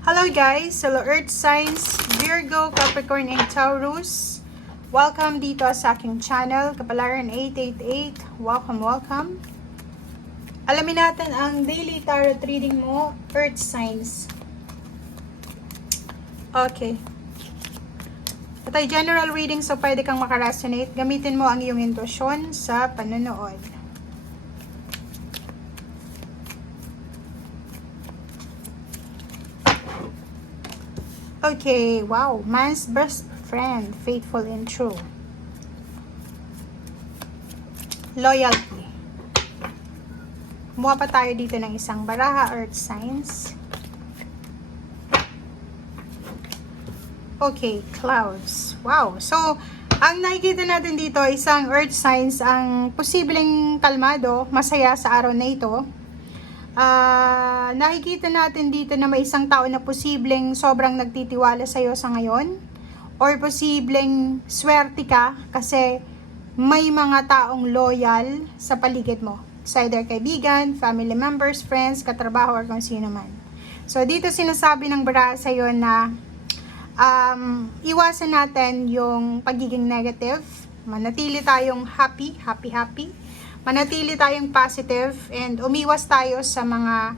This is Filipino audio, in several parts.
Hello guys! Hello Earth Signs, Virgo, Capricorn, and Taurus. Welcome dito sa aking channel, Kapalaran 888. Welcome. Alamin natin ang daily tarot reading mo, Earth Signs. Okay. Ito ay general reading, so pwede kang makaresonate. Gamitin mo ang iyong intuition sa panonood. Okay, wow. Man's best friend, faithful and true. Loyalty. Kumuha pa tayo dito ng isang baraha, Earth Signs. Okay, clouds. Wow. So, ang nakikita natin dito, isang Earth Signs ang posibleng kalmado, masaya sa araw na ito. Nakikita natin dito na may isang tao na posibleng sobrang nagtitiwala sa iyo sa ngayon, or posibleng swerte ka kasi may mga taong loyal sa paligid mo. It's either kaibigan, family members, friends, katrabaho, or kung sino man. So dito sinasabi ng baraha sa iyo na iwasan natin yung pagiging negative, manatili tayong happy. Manatili tayong positive and umiwas tayo sa mga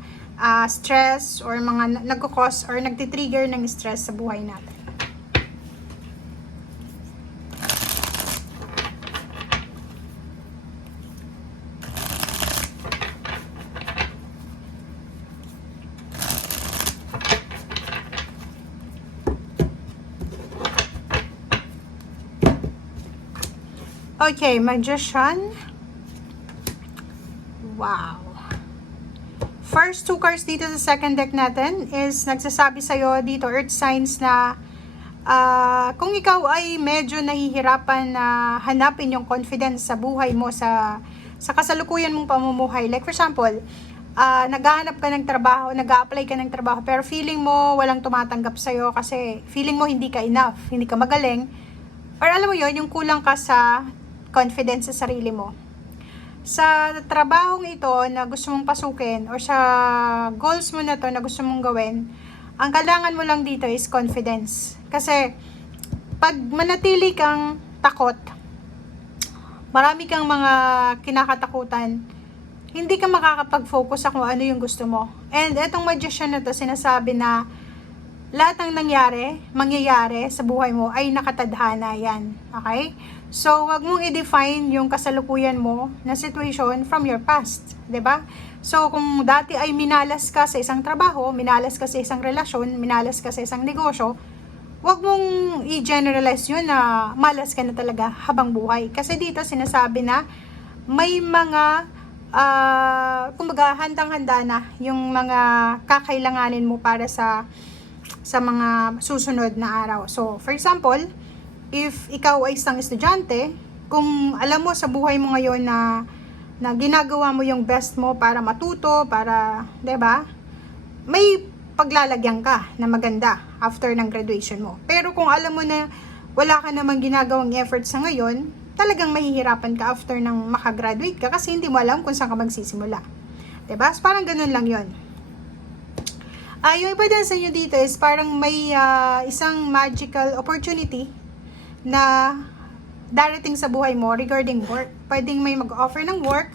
stress or mga nagkukos or nagtitrigger ng stress sa buhay natin. Okay, Magician. Wow. First two cards dito sa second deck natin is nagsasabi sa'yo dito, Earth Signs, na kung ikaw ay medyo nahihirapan na hanapin yung confidence sa buhay mo, sa kasalukuyan mong pamumuhay. Like for example, naghahanap ka ng trabaho, nag-a-apply ka ng trabaho, pero feeling mo walang tumatanggap sa'yo kasi feeling mo hindi ka enough, hindi ka magaling. Or alam mo yon, yung kulang ka sa confidence sa sarili mo. Sa trabahong ito na gusto mong pasukin or sa goals mo na to na gusto mong gawin, ang kailangan mo lang dito is confidence. Kasi pag manatili kang takot, marami kang mga kinakatakutan, hindi ka makakapag-focus sa kung ano yung gusto mo. And etong Magician na to, sinasabi na lahat ng mangyayari sa buhay mo ay nakatadhana yan. Okay? So, wag mong i-define yung kasalukuyan mo na situation from your past. 'Di ba? So, kung dati ay minalas ka sa isang trabaho, minalas ka sa isang relasyon, minalas ka sa isang negosyo, wag mong i-generalize yun na malas ka na talaga habang buhay. Kasi dito sinasabi na may mga kumbaga handang-handa na yung mga kakailanganin mo para sa mga susunod na araw. So, for example, if ikaw ay isang estudyante, kung alam mo sa buhay mo ngayon na ginagawa mo yung best mo para matuto, para, 'di ba? May paglalagyan ka na maganda after ng graduation mo. Pero kung alam mo na wala ka namang ginagawang effort sa ngayon, talagang mahihirapan ka after ng makagraduate ka kasi hindi mo alam kung saan ka magsisimula. 'Di ba? So, parang ganun lang 'yon. Yung pwede sa inyo dito is parang may isang magical opportunity na darating sa buhay mo regarding work. Pwedeng may mag-offer ng work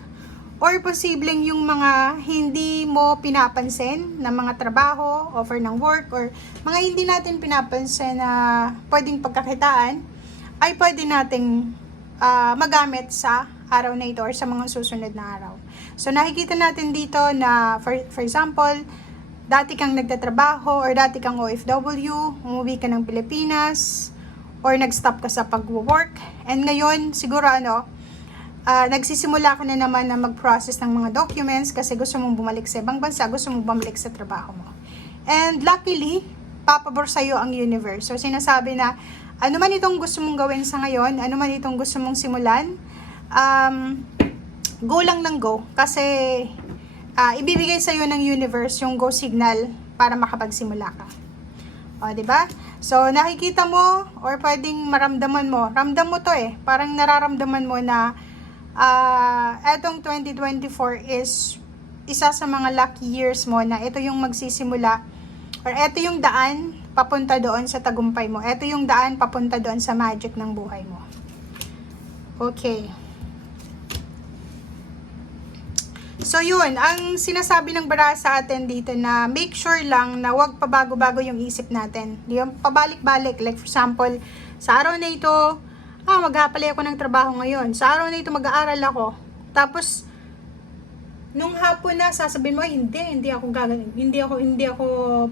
or posibleng yung mga hindi mo pinapansin na mga trabaho, offer ng work, or mga hindi natin pinapansin na pwedeng pagkakitaan ay pwede nating magamit sa araw na ito or sa mga susunod na araw. So nakikita natin dito na for example, dati kang nagtatrabaho or dati kang OFW, umuwi ka ng Pilipinas, or nag-stop ka sa pag-work, and ngayon siguro nagsisimula ka na naman na mag-process ng mga documents kasi gusto mong bumalik sa ibang bansa, gusto mong bumalik sa trabaho mo. And luckily, papabor sa'yo ang universe. So sinasabi na ano man itong gusto mong gawin sa ngayon, ano man itong gusto mong simulan, go lang ng go kasi ibibigay sa'yo ng universe yung go signal para makapagsimula ka. O, diba? So, nakikita mo or pwedeng maramdaman mo. Ramdam mo to Parang nararamdaman mo na etong 2024 is isa sa mga lucky years mo na ito yung magsisimula Or eto yung daan papunta doon sa tagumpay mo. Eto yung daan papunta doon sa magic ng buhay mo. Okay. So yun, ang sinasabi ng baraha sa atin dito na make sure lang na wag pabago-bago yung isip natin. Yung pabalik-balik. Like for example, sa araw na ito, maghapalay ako ng trabaho ngayon. Sa araw na ito, mag-aaral ako. Tapos, nung hapon na, sasabihin mo, hindi ako gagawin. Hindi ako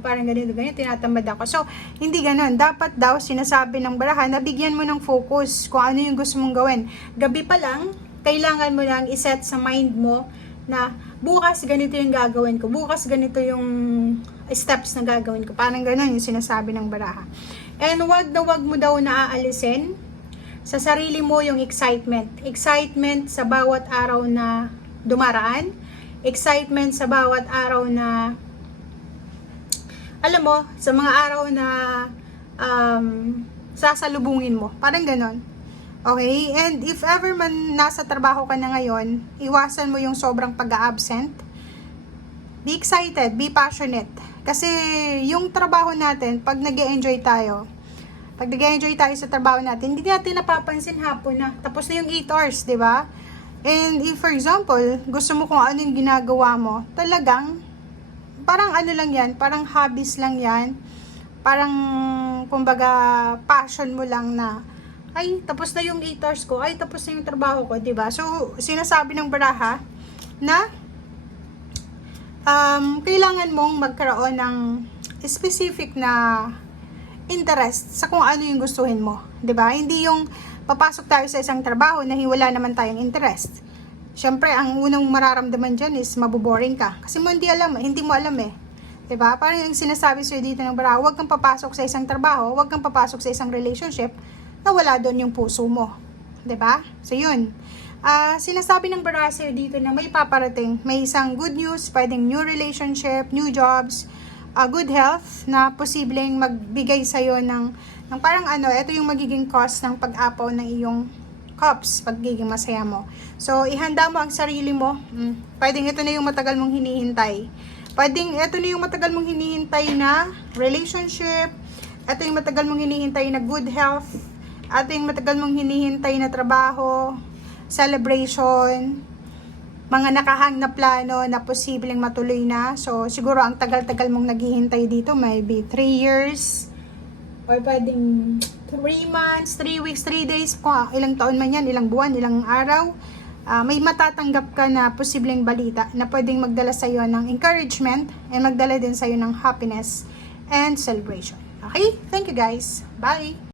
parang ganito, tinatamad ako. So, hindi ganun. Dapat daw, sinasabi ng baraha, nabigyan mo ng focus kung ano yung gusto mong gawin. Gabi pa lang, kailangan mo lang iset sa mind mo na bukas ganito yung gagawin ko. Bukas ganito yung steps na gagawin ko. Parang ganun yung sinasabi ng baraha. And wag mo daw na aalisin sa sarili mo yung excitement. Excitement sa bawat araw na dumaraan. Excitement sa bawat araw na, alam mo, sa mga araw na sasalubungin mo. Parang ganon. Okay? And if ever man nasa trabaho ka na ngayon, iwasan mo yung sobrang pag-a-absent. Be excited, be passionate. Kasi yung trabaho natin, pag nag-e-enjoy tayo sa trabaho natin, hindi natin napapansin hapon na. Tapos na yung 8 hours, di ba? And if for example, gusto mo kung ano yung ginagawa mo, talagang, parang ano lang yan, parang hobbies lang yan, parang, kumbaga, passion mo lang na, ay, tapos na yung 8 hours ko, ay, tapos na yung trabaho ko, diba? So, sinasabi ng baraha, na, kailangan mong magkaroon ng specific na interest sa kung ano yung gustuhin mo, diba? Hindi yung, papasok tayo sa isang trabaho na wala naman tayong interest. Siyempre, ang unang mararamdaman dyan is maboboring ka. Kasi mo hindi mo alam eh. Diba? Parang yung sinasabi sa'yo dito ng baraha, huwag kang papasok sa isang trabaho, huwag kang papasok sa isang relationship na wala doon yung puso mo. Diba? So, yun. Sinasabi ng baraha sa'yo dito na may paparating. May isang good news, pwedeng new relationship, new jobs, good health na posibleng magbigay sa'yo ng parang ito yung magiging cause ng pag-apaw ng iyong cups, pagiging masaya mo. So, ihanda mo ang sarili mo. Pwedeng ito na yung matagal mong hinihintay. Pwedeng ito na yung matagal mong hinihintay na relationship. Ito yung matagal mong hinihintay na good health. Ito yung matagal mong hinihintay na trabaho, celebration, mga nakahang na plano na posibleng matuloy na. So, siguro ang tagal-tagal mong naghihintay dito, maybe 3 years, or pwedeng 3 months, 3 weeks, 3 days, kung ilang taon man yan, ilang buwan, ilang araw, may matatanggap ka na posibleng balita na pwedeng magdala sa iyo ng encouragement and magdala din sa iyo ng happiness and celebration. Okay? Thank you guys. Bye!